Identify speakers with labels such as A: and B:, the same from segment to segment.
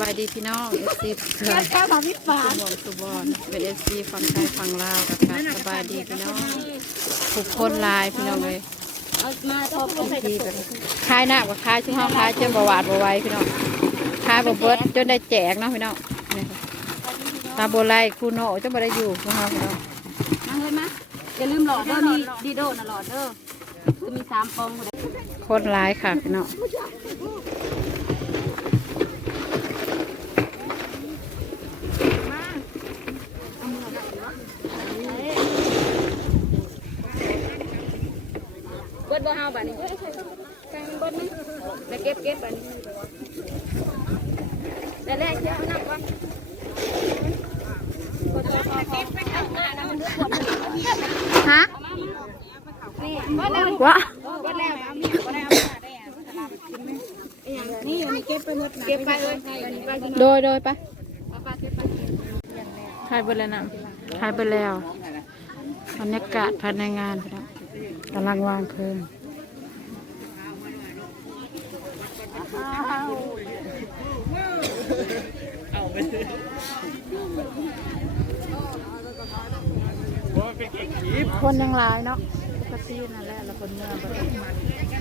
A: บายดีพี่น้องเอฟซี
B: แค่มาพิฟา
A: สุบอนสุบอนเป็นเอฟซีฝั่งไทยฝั่งลาวกับการสบายดีพี่น้องทุกคนหลายพี่น้องเลย
B: เอามาทบใส่กระ
A: ดี
B: ปุ
A: กัน
B: ก
A: ขายหนักกว่าขายชุ่มห้าขายจนบหวาดบไหว้พี่น้องขายบเบิดจนได้แจกเนาะพี่น้องนี่ค่ะตาโบไลครูโนจนบ่ได้อยู่พี่น้องพี่น้อง
B: มาเลยมาอย่าลืมหลอดเด้อมีดีโดนะหลอดเด้อคือมีสามปองหมดเลย
A: คนหลายค่ะพี่น้อง
B: บิดบ่เฮาบัดนี้กางเบิดนี่แล้วเก็บเก็บบัดนี้แต่แรกเชื่อเอานักว่า
A: ฮะ
B: นี่เบิดแล้ว
A: วะ
B: เบิดแล้วเอาเมียบ่ได้เอามาได้นี่อยู่นี่เก็บไปหมดเก็บไปเลยไปกิน
A: โดยโดยไป
B: เอาไปเก็บไป
A: ถ่ายไปแล้วนะถ่ายไปแล้วบรรยากาศภายในงานพี่น้องกำลังวาง เพลิงคนยังลายเนาะปกตินั่นแหละแล้วคนเมื่อ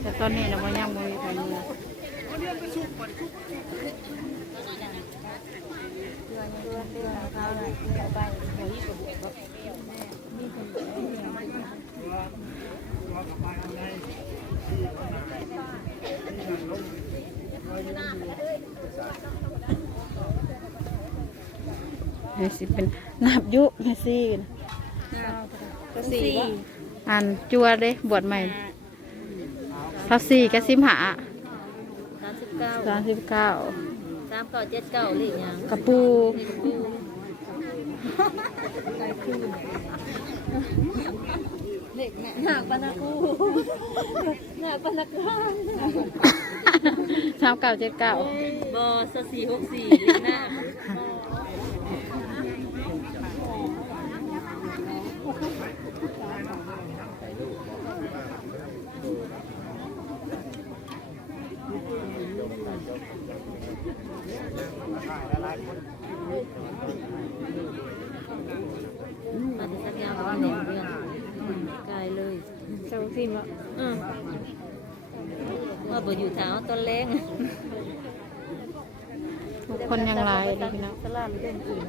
A: แต่ตอนนี้เราบ่ยังบ่มีคนเมื่อนี่สิเป็น นับยุแม่ซี่นะ
B: สี่
A: อันจัวเด้บวชใหม่ทับสี่กับสิมหา
B: สามสิบเก้า
A: สามสิบเก้า
B: สามเก้าเจ็ดเก้าหรือยัง
A: กระปู
B: เด็กเนี่ยหนักปนักกูหนักปนักก้า
A: สามเก้าเจ็ดเก้า
B: บอสสี่หกสี่หน้ามาถึงสักยาวมาหนึ่งเดือนกายเลย
A: เจ้าซิมวะ
B: อืม ว่าบ่อยู่เท้าตอนแรง
A: ทุกคนยังหลายเลยพี่น้อง
B: สลามเด่นอื่น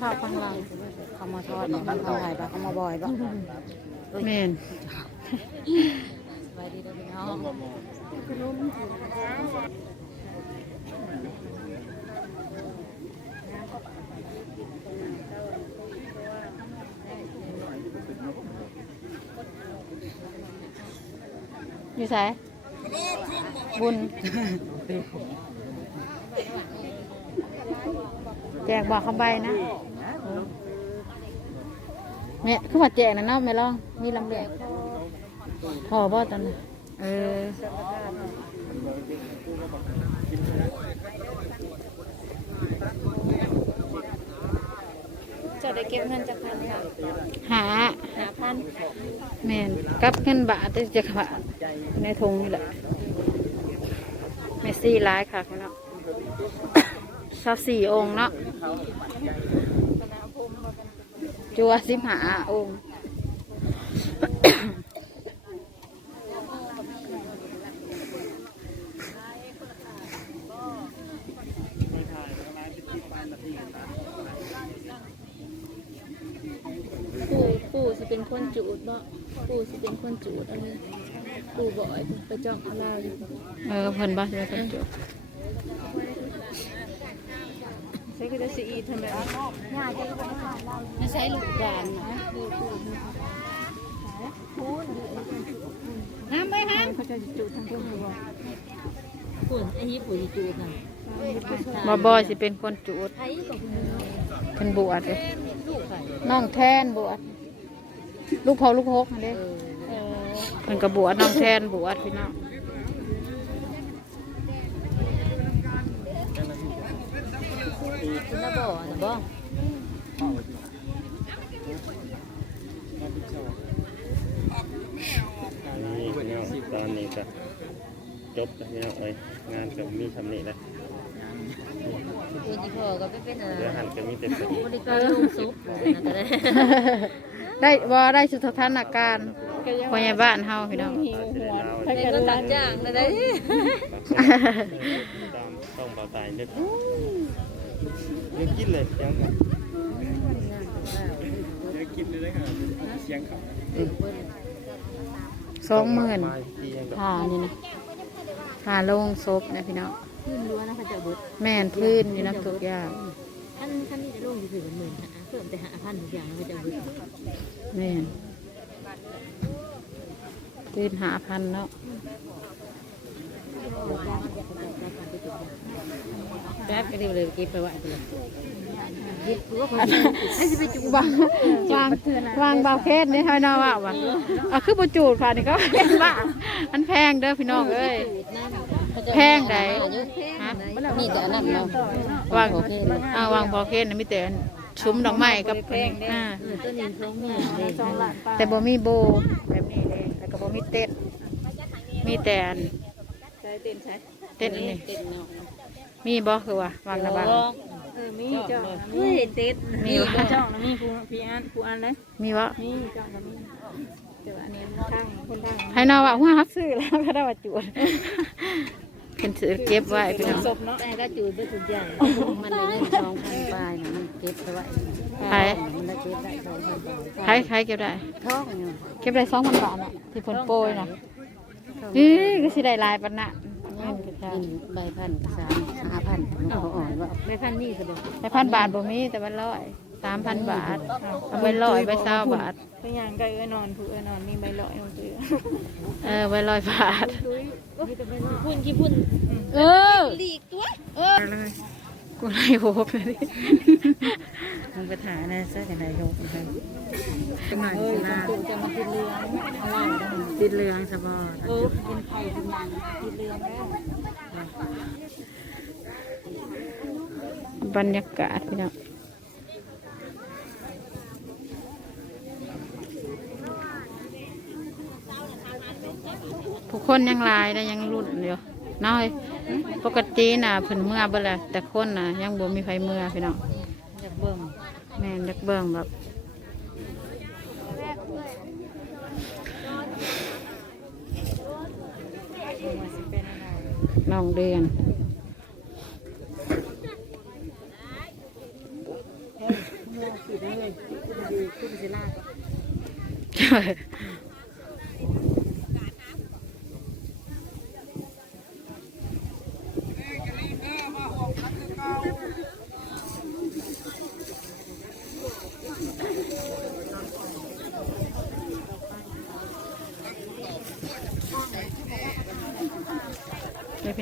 A: ข้าวฟังเรา
B: เขามาทอดเนี่ยมันเขาถ่ายปะเขามาบ่อยปะ
A: เมน
B: สบายดีเด้อพี่น้อง
A: อยู่ไสบุญ แจกบอกเขาใบนะแม่ขึ้นมาแจกนะเนาะแม่ลอง มีลำเลียงพอบ่ตอนนี้เออ
B: จะได้เก็บเงินจากพันค่ะ
A: หา
B: หาพัน
A: แม่นกับเงินบาทจะบาทในธงนี่แหละเมสซี่ร้ายค่ะพี่น้องชอบสี่องค์เนาะจัวสิบหาองค์
B: ปู่ปู่สิเป็นคน จูดบ่ปู่สิเป็นคนจูดอันนี้ปู่บ่อยไปจ้องเอาเหล้าอยู่
A: เออเพิ่นบ้าจะเป็นคนจุ
B: ได้ก็จะสีทำไม
A: ไม่ใช่ลูกบาน
B: ห้ามไปห้าม
C: เขาจะจุทั้งพุ่นเลยบอก
B: ปุ่นไอ้ยี่ปุ่นจูกัน
A: บอบอยสิเป็นคนจูดเป็นบวชเลยน้องแทนบวช ลูกพอลูกฮกอันเด้เป็นกระบวชน้องแทนบวชพี่น้อง
B: คุณน่าบ่นะบ่
D: นี่พี่น้องตอนนี้ก็จบแล้วพี่น้องเอ้ยงานก็มีชำนิแล้ว
B: คุณยี่พ่อก็ไปเป็นอะไร
D: เดี๋ยวหันก็มีแต่เป็น
B: บริการลงซุปนะก็ได้
A: ได้บ่ได้สุสถานการณ์พยาบ้านเฮาพี่น้อง
C: หิวหัว
D: ไป
C: ไป
B: ได้
C: กัน
B: ก็
C: ลั
B: ตั
C: น
B: ดจ้างนะได้
D: ตามต้องเบาตายนึกยังกินเลยยังยังกินเลยนะครับเสียงครับ
A: สองหมื่น
D: ที่ยัง
A: ค่านี่นะค่าโลงศพนะพี่น้อง
B: ขึ้นรั้วนะเขาจะบุด
A: แม่นพื้นนี่นะทุกอย่าง
B: ขั้นขั้นนี้จะลงอยู่ถึงหมื่นหาเพิ่มแต่หาพันทุกอย่างเขาจะบุด
A: แม่นพื้นหาพันเนาะ
B: แป๊บก็เดียวเลยเก็บไปไว้ไปเลยเก็บตัวคน
A: วางวางวางเบาเพศนี่ให้น้องว่าว่ะเอาคือบ่จูดค่ะนี่ก็แพงบ้ามันแพงเด้อพี่น้องเอ้ยแพงใดฮะ
B: นี่แต่อันนั้นเนาะ
A: วางอ่าวางพอเพศนี่มีแต่ชุมดอกไม้กับอันนี้อ่า
B: ตัวนี้สองหมื่นเลย
C: สองหลานป้า
A: แต่บ่มีโบแบบนี้เลยแล้วก็บ่มีเต้นมีแต่อัน
C: ใช้เต็มใช้
A: เต้นอันนี้มีบ่คือว่าวางระบาง
C: เออมีเจ้านะ
B: เฮ้ยเต็ด
A: มี
C: มี
A: บ่
C: เจ้านะมีครูพี่อันครูอันเลย
A: มีบ่
C: มีเจ้านะมีเดี๋ยวอันนี้ทางคนทาง
A: ให้น้องว่าว่ารับซื้อแล้วก็ได้ว่าจูด เพิ่นซื้อเก็บไว้พี่น้อง
C: ศพเนาะ
B: แต่ก็จูดไปทุกอย่างมันได้เงินสองพันปลายนะมันเก็บไปไว้
A: ใคร
B: มันได้เก็บได้สองพันปลาย
A: ใครใครเก็บได้
B: ท้องอยู่
A: เก็บได้2,000บาทน่ะที่เพิ่นโปรยน่ะนี่ก็สิได้หลายปานน่ะเงินก็จ้า
B: กินใบพันกับสามห้าพันเขาอ่อนว่าใบพันนี่สะดวก
A: แต่พันบาทบ่มีแต่ว่าร้อย สามพันบาท เอาไปร้อยไปเศร้าบาท
C: ตัวอย่างก็เอ้ยนอนผู้เอ้ยนอนมีใบลอยลงตื้อ
A: เออไปร้อยบาท
B: พุ่นกี่พุ่น
A: เออ
B: หลีกตัว
A: เออเลยกูไล่โหกเลย
B: มันไปถ่ายนะซะแต่ไหนโยกกันจะมา
C: เอ้ย
B: จะมา
C: ตู่จะมากินเรืออะไรได้
B: ติดเรืองสบอ
C: เออกินไข่กินมันกินเรือแล้ว
A: บรรยากาศพี่น้อง ผู้คนยังหลายนะยังรุ่นอยู่น้อยปกติน่ะเพิ่นเมื่อเบ่ละแต่คนน่ะ ยังบ่มีไฟเมื่อพี่น้อง
B: อยากเบิ่ง
A: แม่นเด็กเบิ่งแบบน้องเดือน
B: สิเลยคุณสิลา
A: เลย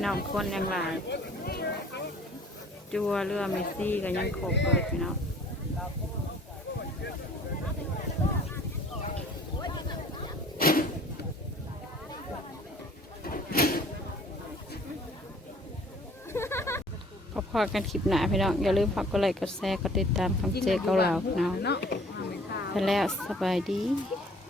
A: พี่น้องคนยังหลายจัวเรือเมสซี่ก็ยังครบเลยพี่น้องก็พอกันคลิปหนาพี่น้องอย่าลืมฝากกดไลค์กดแชร์กดติดตามคำเจเกาเหลาพี่น้องไปแล้วสบายดี